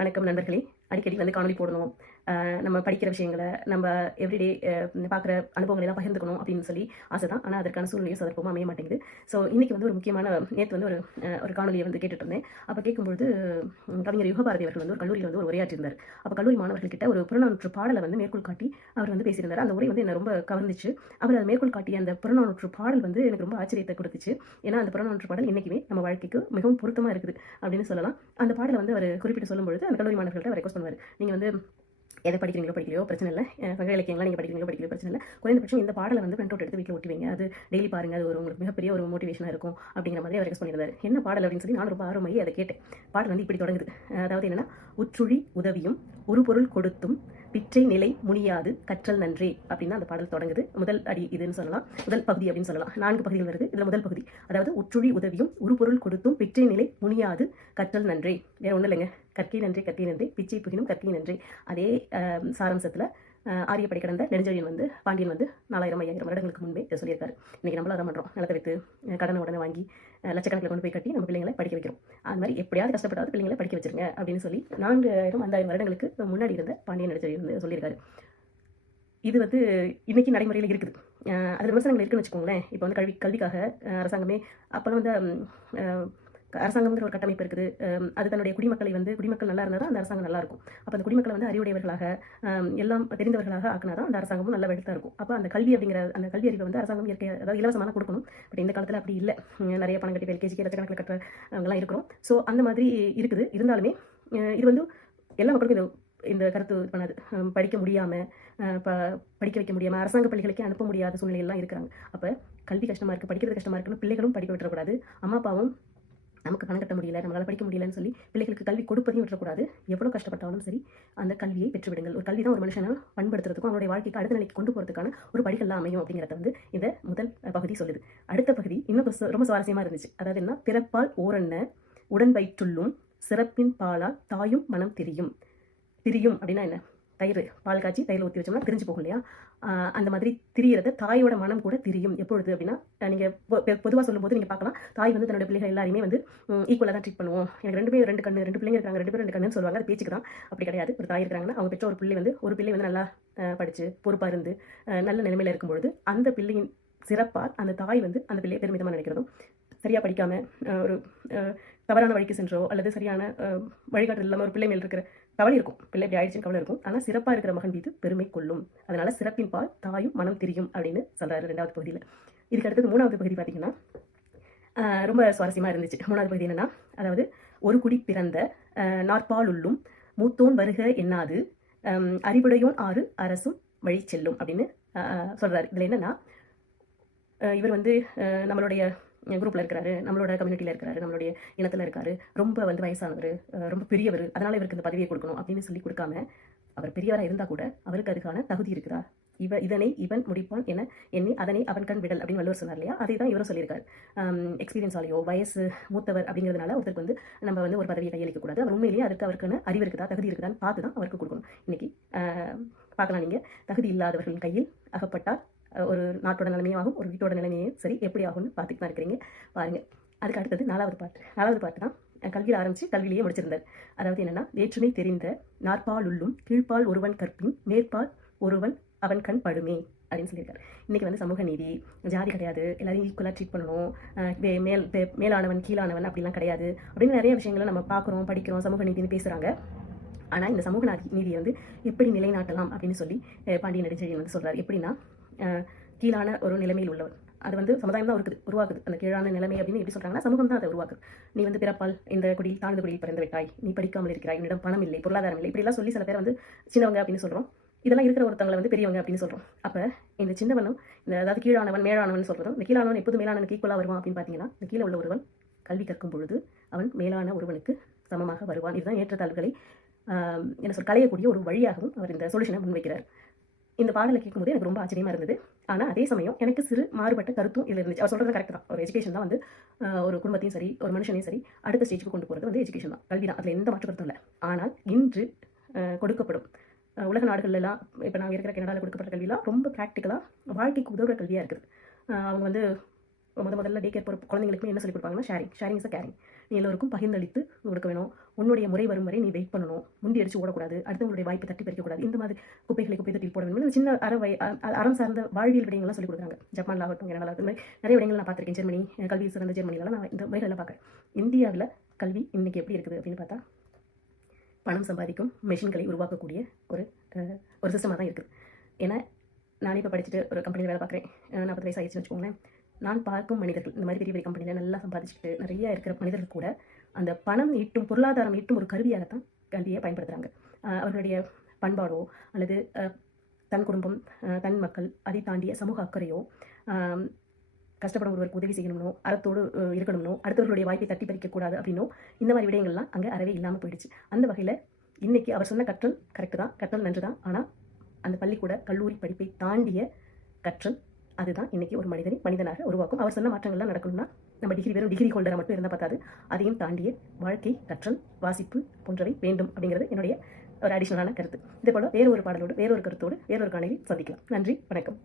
வணக்கம் நண்பர்களே. அடிக்கடி வந்து காணொலி போடணும், நம்ம படிக்கிற விஷயங்களை நம்ம எவ்ரிடே பார்க்குற அனுபவங்களை எல்லாம் பகிர்ந்துக்கணும் அப்படின்னு சொல்லி ஆசை தான். ஆனால் அதற்கான சூழ்நிலையும் சந்தர்ப்பமும் அமைய மாட்டேங்குது. ஸோ இன்றைக்கி வந்து ஒரு முக்கியமான நேற்று வந்து ஒரு காணொலியை வந்து கேட்டுட்டு இருந்தேன். அப்போ கேட்கும்பொழுது கவிஞர் யுகபாரதி அவர்கள் வந்து ஒரு கல்லூரியில் வந்து ஒரு உரையாற்றிருந்தார். அப்போ கல்லூரி மாணவர்கள்கிட்ட ஒரு புறநானூற்று பாடலை வந்து மேற்கோள் காட்டி அவர் வந்து பேசியிருந்தார். அந்த உரை வந்து என்னை ரொம்ப கவர்ந்துச்சு. அவர் அதை மேற்கோள் காட்டிய அந்த புறநானூற்று பாடல் வந்து எனக்கு ரொம்ப ஆச்சரியத்தை கொடுத்துச்சு. ஏன்னா அந்த புறநானூற்று பாடல் இன்றைக்குமே நம்ம வாழ்க்கைக்கு மிகவும் பொருத்தமாக இருக்குது அப்படின்னு சொல்லலாம். அந்த பாடலை வந்து அவர் குறிப்பிட்டு சொல்லும்பொழுது அந்த கல்லூரி மாணவர்கள்ட்ட ரெக்வஸ்ட் பண்ணுவார். நீங்கள் வந்து எதை படிக்கிறீங்களோ படிக்கலையோ பிரச்சனை இல்லை, சங்க இலக்கியங்களா நீங்கள் படிக்கிறீங்களோ படிக்கலையோ பிரச்சனை இல்லை, குறைந்தபட்சம் இந்த பாடலை வந்து பிரிண்ட் அவுட் எடுத்து வீட்டில் ஒட்டி வைங்க, அது டெய்லி பாருங்க, அது உங்களுக்கு மிகப்பெரிய ஒரு மோட்டிவேஷனாக இருக்கும் அப்படிங்கிற மாதிரி அவர் ரெக்வஸ்ட் பண்ணியிருந்தார். என்ன பாடல் அப்படின்னு சொல்லி நான் ரொம்ப ஆர்வமாகி அதை கேட்டேன். பாடல் வந்து இப்படி தொடங்குது. அதாவது என்னன்னா, உற்றுழி உதவியும் ஒரு பொருள் கொடுத்தும் பிற்றை நிலை முனியாது கற்றல் நன்றே அப்படின்னு அந்த பாடல் தொடங்குது. முதல் அடி இதுன்னு சொல்லலாம், முதல் பகுதி அப்படின்னு சொல்லலாம். 4 பகுதிகள் வருது. இதில் முதல் பகுதி, அதாவது உற்றுழி உதவியும் ஒரு பொருள் கொடுத்தும் பிற்றை நிலை முனியாது கற்றல் நன்றே. வேற ஒன்றும் இல்லைங்க, கற்கை நன்றே கற்கை நன்றே பிச்சை புகினும் கற்கை நன்றே. அதே சாராம்சத்தில் ஆரியப்படை கடந்த நெடுஞ்செழியன் வந்து பாண்டியன் வந்து 4000-5000 வருடங்களுக்கு முன்பே இதை சொல்லியிருக்காரு. இன்றைக்கி நம்மளும் அதை பண்ணுறோம். நிலத்தை வைத்து கடனை உடனே வாங்கி லட்சக்கணக்கில் கொண்டு போய் கட்டி நம்ம பிள்ளைங்களை படிக்க வைக்கிறோம். அது மாதிரி எப்படியாவது கஷ்டப்பட்டாவது பிள்ளைங்களை படிக்க வச்சிருங்க அப்படின்னு சொல்லி 4000-5000 வருடங்களுக்கு முன்னாடி இருந்த பாண்டியன் நெடுஞ்செழியன் வந்து சொல்லியிருக்காரு. இது வந்து இன்னைக்கு நடைமுறையில் இருக்குது. அதில் விமர்சனங்கள் இருக்குன்னு வச்சுக்கோங்களேன். இப்போ வந்து கல்விக்காக அரசாங்கமே அப்போல்லாம் வந்து அரசாங்கம்ங்கிற ஒரு கட்டமைப்பு இருக்குது. அது தன்னுடைய குடிமக்களை வந்து குடிமக்கள் நல்லா இருந்தால் தான் அந்த அரசாங்கம் நல்லா இருக்கும். அப்போ அந்த குடிமக்களை வந்து அறிவுடையவர்களாக எல்லாம் தெரிந்தவர்களாக ஆக்கினா தான் அந்த அரசாங்கமும் நல்ல வெளுத்தாக இருக்கும். அப்போ அந்த கல்வி அப்படிங்கிற அந்த கல்வி அறிவை வந்து அரசாங்கம் அதாவது இலவசமாக கொடுக்கணும். பட் இந்த காலத்தில் அப்படி இல்லை. நிறைய பணம் கட்டி எல்கேஜிக்கு லட்சக்கணக்கில் கட்டுறவங்கலாம் இருக்கிறோம். ஸோ அந்த மாதிரி இருக்குது. இருந்தாலுமே இது வந்து எல்லா மக்களுக்கும் இந்த கருத்து பண்ணாது. படிக்க முடியாமல் படிக்க வைக்க முடியாமல் அரசாங்க பள்ளிகளுக்கே அனுப்ப முடியாத சூழ்நிலையெல்லாம் இருக்கிறாங்க. அப்போ கல்வி கஷ்டமாக இருக்குது, படிக்கிறது கஷ்டமாக இருக்குன்னு பிள்ளைகளும் படிக்க விட்டுறக்கூடாது. அம்மா அப்பாவும் நமக்கு பணம் கட்ட முடியல, நம்மளால் படிக்க முடியலன்னு சொல்லி பிள்ளைகளுக்கு கல்வி கொடுப்பதையும் விட்டுறக்கூடாது. எவ்வளோ கஷ்டப்பட்டாலும் சரி அந்த கல்வியை பெற்றுவிடுங்கள். ஒரு கல்வி தான் ஒரு மனுஷனை பண்படுத்துறதுக்கும் அவனுடைய வாழ்க்கைக்கு அடுத்த நிலைக்கு கொண்டு போகிறதுக்கான ஒரு படிகள்லாம் அமையும் அப்படிங்கிறத வந்து இந்த முதல் பகுதி சொல்லுது. அடுத்த பகுதி இன்னும் ரொம்ப சுவாரஸ்யமாக இருந்துச்சு. அதாவது என்ன, பிறப்பால் ஓரன்ன உடன் வயிற்றுள்ளும் சிறப்பின் பாலால் தாயும் மனம் திரியும். திரியும் அப்படின்னா என்ன, தயிர் பால் காய்ச்சி தயிர் ஊற்றி வச்சோம்னா திரிஞ்சு போகும் இல்லையா, அந்த மாதிரி திரியறத தாயோட மனம் கூட திரியும். எப்பொழுது அப்படின்னா, நீங்கள் பொதுவாக சொல்லும்போது நீங்கள் பார்க்கலாம், தாய் வந்து தன்னோட பிள்ளைகள் எல்லாருமே வந்து ஈக்குவலாக தான் ட்ரீட் பண்ணுவோம். எனக்கு 2 கண்ணு 2 பிள்ளைங்க இருக்காங்க, 2 பேரும் 2 கண்ணுன்னு சொல்லுவாங்க. அது பேச்சுக்கு தான், அப்படி கிடையாது. ஒரு தாய் இருக்கிறாங்கன்னா அவங்க பெற்ற ஒரு பிள்ளை வந்து நல்லா படித்து பொறுப்பாக இருந்து நல்ல நிலைமையில் இருக்கும்பொழுது அந்த பிள்ளையின் சிறப்பால் அந்த தாய் வந்து அந்த பிள்ளையை பெருமிதமாக நினைக்கிறதும், சரியாக படிக்காமல் ஒரு தவறான வழிக்கு சென்றோ அல்லது சரியான வழிகாட்டுதல் இல்லாமல் ஒரு பிள்ளை மேல் இருக்கிற கவலை இருக்கும். பிள்ளை இப்படி ஆயிடுச்சுன்னு கவலை இருக்கும். ஆனால் சிறப்பாக இருக்கிற மகன் மீது பெருமை கொள்ளும். அதனால சிறப்பின் பால் தாயும் மனம் திரியும் அப்படின்னு சொல்கிறாரு 2வது பகுதியில். இதுக்கு அடுத்தது 3வது பகுதி பார்த்தீங்கன்னா ரொம்ப சுவாரஸ்யமாக இருந்துச்சு. 3வது பகுதி என்னன்னா, அதாவது ஒரு குடி பிறந்த நாற்பாலுள்ளும் மூத்தோன் வருக எண்ணாது அறிவுடையோன் ஆறு அரசும் வழி செல்லும் அப்படின்னு சொல்கிறாரு. இதில் என்னன்னா, இவர் வந்து நம்மளுடைய குரூப்பில் இருக்கிறாரு, நம்மளோட கம்யூனிட்டியில் இருக்கிறாரு, நம்மளுடைய இனத்தில் இருக்காரு, ரொம்ப வந்து வயசானவர், ரொம்ப பெரியவர், அதனால் இவருக்கு இந்த பதவியை கொடுக்கணும் அப்படின்னு சொல்லி கொடுக்காம, அவர் பெரியவராக இருந்தால் கூட அவருக்கு அதுக்கான தகுதி இருக்குதா, இதனை இவன் முடிப்பான் என எண்ணி அதனை அவன் கண் விடல் அப்படின்னு வள்ளுவர் சொன்னார் இல்லையா, அதை தான் இவரும் சொல்லியிருக்காரு. எக்ஸ்பீரியன்ஸாலேயோ வயசு மூத்தவர் அப்படிங்கிறதுனால ஒருத்தருக்கு வந்து நம்ம வந்து ஒரு பதவியை கையளிக்கக்கூடாது. அவர் உண்மையிலேயே அவருக்கான அறிவு இருக்குதா, தகுதி இருக்குதான்னு பார்த்து தான் அவருக்கு கொடுக்கணும். இன்னைக்கு பார்க்கலாம், நீங்கள் தகுதி இல்லாதவர்களின் கையில் அகப்பட்டால் ஒரு நாட்டோட நிலைமையாகும், ஒரு வீட்டோட நிலைமையும் சரி எப்படி ஆகும்னு பார்த்துட்டு தான் இருக்கிறீங்க. பாருங்கள். அதுக்கு அடுத்தது 4வது பாட்டு தான் கல்வியில் ஆரம்பித்து கல்வியிலேயே முடிச்சிருந்தார். அதாவது என்னென்னா, வேற்றுமை தெரிந்த நாற்பால் உள்ளும் கீழ்ப்பால் ஒருவன் கற்பின் மேற்பால் ஒருவன் அவன் கண் படுமே அப்படின்னு சொல்லியிருக்காரு. இன்றைக்கி வந்து சமூக நீதி, ஜாதி கிடையாது, எல்லாரையும் ஈக்குவலாக ட்ரீட் பண்ணணும், மேலானவன் கீழானவன் அப்படிலாம் கிடையாது அப்படின்னு நிறைய விஷயங்களை நம்ம பார்க்குறோம், படிக்கிறோம், சமூக நீதினு பேசுகிறாங்க. ஆனால் இந்த சமூக நீதியை வந்து எப்படி நிலைநாட்டலாம் அப்படின்னு சொல்லி பாண்டியன் நெடுஞ்செழியன் வந்து சொல்கிறார். எப்படின்னா, கீழான ஒரு நிலைமையில் உள்ளவர், அது வந்து சமுதாயம் தான் உருவாக்குது. அந்த கீழான நிலைமை அப்படின்னு எப்படி சொல்கிறாங்கன்னா, சமூகம் தான் அதை உருவாக்குது. நீ வந்து பிறப்பால் இந்த குடியில் தாழ்ந்த குடியில் பிறந்து விட்டாய், நீ படிக்காமல் இருக்கிறாய், உன்னிடம் பணம் இல்லை, பொருளாதாரம் இல்லை, இப்படிலாம் சொல்லி சில பேர் வந்து சின்னவங்க அப்படின்னு சொல்கிறோம். இதெல்லாம் இருக்கிற ஒருத்தவங்களை வந்து பெரியவங்க அப்படின்னு சொல்கிறோம். அப்போ இந்த சின்னவனும் இந்த அதாவது கீழானவன் மேலானவன் சொல்கிறதும், இந்த கீழானவன் எப்போது மேலானவனுக்கு ஈக்குவலாக வருவான் அப்படின்னு பார்த்தீங்கன்னா, இந்த கீழே உள்ள ஒருவன் கல்வி கற்கும் பொழுது அவன் மேலான ஒருவனுக்கு சமமாக வருவான். இதுதான் ஏற்றத்தாழ்வுகளை களையக்கூடிய ஒரு வழியாகவும் அவர் இந்த சொல்யூஷனை முன்வைக்கிறார். இந்த பாடலை கேட்கும்போது எனக்கு ரொம்ப ஆச்சரியமாக இருந்தது. ஆனால் அதே சமயம் எனக்கு சிறு மாறுபட்ட கருத்தும் இதில் இருந்துச்சு. அவர் சொல்கிறது கரெக்ட் தான். ஒரு எஜுகேஷன் தான் வந்து ஒரு குடும்பத்தையும் சரி ஒரு மனுஷனையும் சரி அடுத்த ஸ்டேஜுக்கு கொண்டு போகிறது வந்து எஜுகேஷன் தான், கல்வி தான். அதில் எந்த மாற்று கருத்தும் இல்லை. ஆனால் இன்று கொடுக்கப்படும் உலக நாடுகள்லாம், இப்போ நாங்கள் இருக்கிற கனடாவில் கொடுக்கப்பட்ட கல்வியெலாம் ரொம்ப ப்ராக்டிக்கலாக வாழ்க்கைக்கு உதவுற கல்வியாக இருக்குது. அவங்க வந்து முதல்ல டே கேர் போகிற குழந்தைங்களுக்குமே என்ன சொல்லி கொடுப்பாங்கன்னா, ஷேரிங் இஸ் அ கேரிங். நீ எல்லோருக்கும் பகிர்ந்தளித்து கொடுக்க வேணும். உன்னுடைய முறை வரும் வரை நீ வெயிட் பண்ணணும். முண்டி அடிச்சு ஓடக்கூடாது. அடுத்தவங்களுடைய வாய்ப்பை தட்டி பறிக்கக்கூடாது. இந்த மாதிரி குப்பைகளை குப்பை தட்டி போட வேண்டும். சின்ன அறம் சார்ந்த வாழ்வியல் விடயங்கள்லாம் சொல்லிக் கொடுக்குறாங்க. ஜப்பான்ல ஆகட்டும், கனடால ஆகட்டும், நிறைய விடயங்கள் நான் பார்த்திருக்கேன். ஜெர்மனி கல்வி சிறந்த ஜெர்மனிலாம் நான் இந்த முறைகளெல்லாம் பார்க்குறேன். இந்தியாவில் கல்வி இன்னைக்கு எப்படி இருக்குது அப்படின்னு பார்த்தா, பணம் சம்பாதிக்கும் மெஷின்களை உருவாக்கக்கூடிய ஒரு சிஸ்டமாக தான் இருக்குது. ஏன்னா நானே இப்போ படிச்சுட்டு ஒரு கம்பெனியில் வேலை பார்க்குறேன். 40 வயசு ஆயிடுச்சுன்னு வச்சுக்கோங்களேன். நான் பார்க்கும் மனிதர்கள் இந்த மாதிரி பெரிய பெரிய கம்பெனியில் நல்லா சம்பாதிச்சுட்டு நிறைய இருக்கிற மனிதர்கள் கூட அந்த பணம் ஈட்டும் பொருளாதாரம் ஈட்டும் ஒரு கருவியாகத்தான் கல்வியை பயன்படுத்துகிறாங்க. அவர்களுடைய பண்பாடோ அல்லது தன் குடும்பம், தன் மக்கள், அதை தாண்டிய சமூக அக்கறையோ, கஷ்டப்படும் ஒருவருக்கு உதவி செய்யணும்னோ, அறத்தோடு இருக்கணும்னோ, அடுத்தவர்களுடைய வாய்ப்பை தட்டி பறிக்கக்கூடாது அப்படின்னோ இந்த மாதிரி விடயங்கள்லாம் அங்கே அறவே இல்லாமல் போயிடுச்சு. அந்த வகையில் இன்னைக்கு அவர் சொன்ன கற்றல் கரெக்டு தான், கற்றல் நன்று தான். ஆனால் அந்த பள்ளிக்கூட கல்லூரி படிப்பை தாண்டிய கற்றல் அதுதான் இன்னைக்கு ஒரு மனிதனாக உருவாக்கும். அவர் சொன்ன மாற்றங்கள்லாம் நடக்கணும்னா நம்ம வெறும் டிகிரி ஹோல்டராக மட்டும் இருந்தால் பார்த்தாது. அதையும் தாண்டிய வாழ்க்கை, கற்றல், வாசிப்பு போன்றவை வேண்டும் அப்படிங்கிறது என்னுடைய ஒரு அடிஷனலான கருத்து. இதே போல வேறு ஒரு பாடலோடு, வேறொரு கருத்தோடு, வேறொரு காணொளியில் சந்திக்கலாம். நன்றி, வணக்கம்.